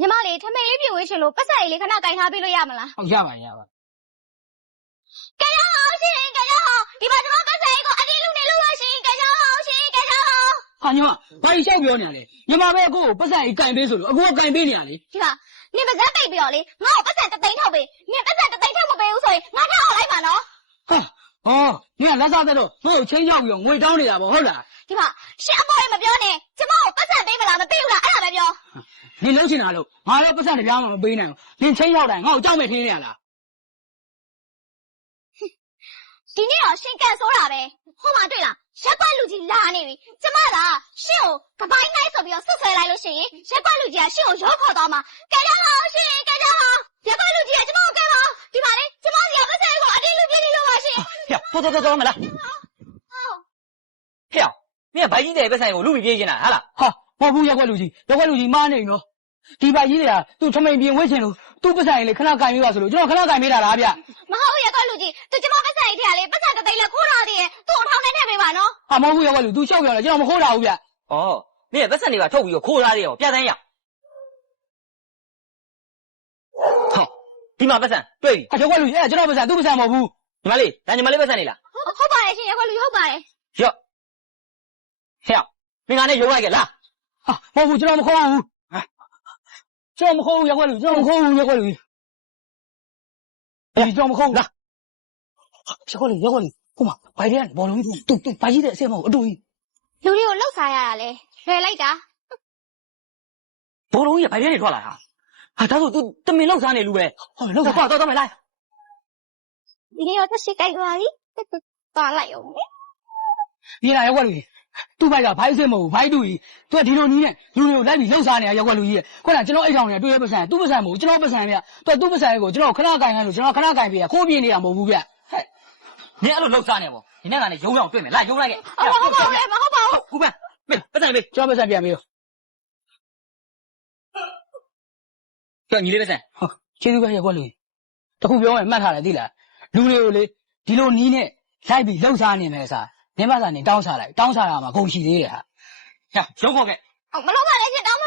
ညီမလေးထမိန်လေးပြင်ဝေးချင်လို့ပတ်စံလေးခဏကင်ထားပေးလို့ရမလား ဟုတ်ရပါရပါ ကဲရအောင်ရှင်ကဲရအောင်ဒီမှာကျွန်မပတ်စံလေးကိုအတင်းလူနေလို့ရရှင်ကဲရအောင်ရှင်ကဲရအောင် ဟာညီမဘာကြီးလျှောက်ပြောနေရလဲညီမပဲအခုပတ်စံကြီးကင်ပေးဆိုလို့အခုကကင်ပေးနေရလေ ဒီမှာနင်ပါဇက်ပိတ်ပြီးတော့လေငါ့ကိုပတ်စံတသိန်းထောက်ပေးနင်ပတ်စံတသိန်းထောက်မပေးဘူးဆိုရင်ငါထောက်အောင်လိုက်ပါနော် ဟာဟောညီကလက်စားတဲ့တော့ငါ့ကိုချင်းချောက်ပြီးတော့ငွေတောင်းနေတာပေါ့ဟုတ်လား ဒီမှာရှင်အပေါ်လေးမပြောနဲ့ကျမကိုပတ်စံပေးမလားမပေးဘူးလားအဲ့ဒါပဲပြော နင်လုံးချင်တာလို့ငါလည်းပတ်စံတစ်ပြားမှမပေးနိုင်ဘူးနင်ချင်းချောက်တိုင်းငါ့ကိုကြောက်မဲ့ထင်းနေရလား ဒီနေ့တော့ရှင်ကန်ဆိုးတာပဲဟိုမှာတွေ့လားရက်ကွက်လူကြီးလာနေပြီကျမကရှင်ကိုကပိုင်းနိုင်ဆိုပြီးတော့ဆွဆွဲလိုက်လို့ရှိရင်ရက်ကွက်လူကြီးကရှင်ကိုရောခေါ်သွားမှာကဲကြအောင်ရှင်ကဲကြအောင်ရက်ကွက်လူကြီးကကျမကိုကဲပါဒီမှာလေကျမစီကပတ်စံကိုအတင်းလူပြည့်နေလို့ပါရှင် ဟဲ့တော်မလားဟဲ့မင်းကဘိုင်းကြီးတဲ့ပတ်ဆိုင်ကိုလူပြီးပြေးနေတာဟာလား ဟာမဟုတ်ဘူးရက်ွက်လူကြီးမားနေနော်ဒီပါကြီးတွေကသူ့ထမိန်ပြင်ဝှက်ချင်လို့သူ့ပတ်စံကြီးလေခဏကင်ပေးပါဆိုလို့ကျွန်တော်ခဏကင်ပေးတာလားဗျ မဟုတ်ဘူးရက်ကွက်လူကြီးသူကျမပတ်စံကြီးထဲကလေပတ်စံတသိန်းလက်ခိုးထားသေးရဲ့သူ့ကိုထောင်းနေထည့်ပေးပါနော် ဟာမဟုတ်ဘူးရက်ွက်လူ तू လျှောက်ပြောတယ်ကျွန်တော်မခိုးတာဘူးဗျ ဩမင်းကပတ်စံတွေကထုတ်ပြီးတော့ခိုးထားသေးရောပြတန်းရဟောဒီမှာပတ်စံတွေ့ပြီ ဟာရက်ွက်လူကြီးအဲ့ကျွန်တော်ပတ်စံသူ့ပတ်စံမဟုတ်ဘူး ညီမလေးဒါညီမလေးပတ်စံနေလား ဟုတ်ပါတယ်ရှင်ရက်ကွက်လူကြီးဟုတ်ပါတယ် ရော့ဟဲ့မင်းကလည်းရုံးလိုက်ခဲ့လား ဟာမဟုတ်ဘူးကျွန်တော်မခိုးဘူးကျွန်တော်မခိုးဘူးရက်ွက်လူကျွန်တော်မခိုးဘူးရက်ွက်လူကြီးကျွန်တော်မခိုးဘူးလားရက်ွက်လူဟိုမှာဘိုင်တဲ့ဘောလုံးကြီးတူဘာကြီးတဲ့အဆင်မဟုတ်အတူကြီး လူတွေကိုလှုပ်ရှားရတာလေလွယ်လိုက်တာ ဘောလုံးကြီးကဘိုင်ထဲနေထွက်လာတာဟာဒါဆို तू တမင်လောက်စားနေလူပဲ ဟောလောက်တော့တော့မယ်လား ဒီနေ့တော့တက်ရှိကြိုက်သွားပြီသွားလိုက်အောင် ဒီလားရက်ွက်လူကြီးသူ့ဘိုက်ကဘိုင်းအဆင်မဟုတ်ဘူးဘိုင်းတူကြီးသူကဒီလိုနီးနဲ့လူတွေကိုလိုက်ပြီးလှုပ်ရှားနေတာရက်ွက်လူကြီးခုနကကျွန်တော်အိတ်ထောင်နေတာတွေ့ရပတ်စံသူ့ပတ်စံမဟုတ်ကျွန်တော်ပတ်စံဗျသူ့ပတ်စံကိုကျွန်တော်ခဏကင်ခိုင်းလို့ကျွန်တော်ခဏကင်ပေးရခိုးပြနေတာမဟုတ်ဘူးဗျ ဟဲ့မင်းအဲ့လိုလောက်စားနေပေါ့ဒီနေ့ကနေရုံးအောင်တွေ့မယ်လာရုံးလိုက်ခဲ့ ဟုတ်ပါဘူးမဟုတ်ပါဘူး ကူပန်းမင်းပတ်စံပေး ကျွန်တော်ပတ်စံပြန်ပေးရော ကြောက်ညီလေးပတ်စံ ဟုတ်ကျေးဇူးပဲရက်ွက်လူကြီးတခုပြောမယ်မှတ်ထားတယ်သိလားလူတွေကိုလေဒီလိုနီးနဲ့လိုက်ပြီးလှုပ်ရှားနေမယ်စားနင်းမစားနေတောင်းစားလိုက်တောင်းစားရမှာဂုံရှိသေးတယ်ဟာ ဟဲ့ရုံးခေါ်ခဲ့ မလုပ်ပါနဲ့ရှင်တောင်း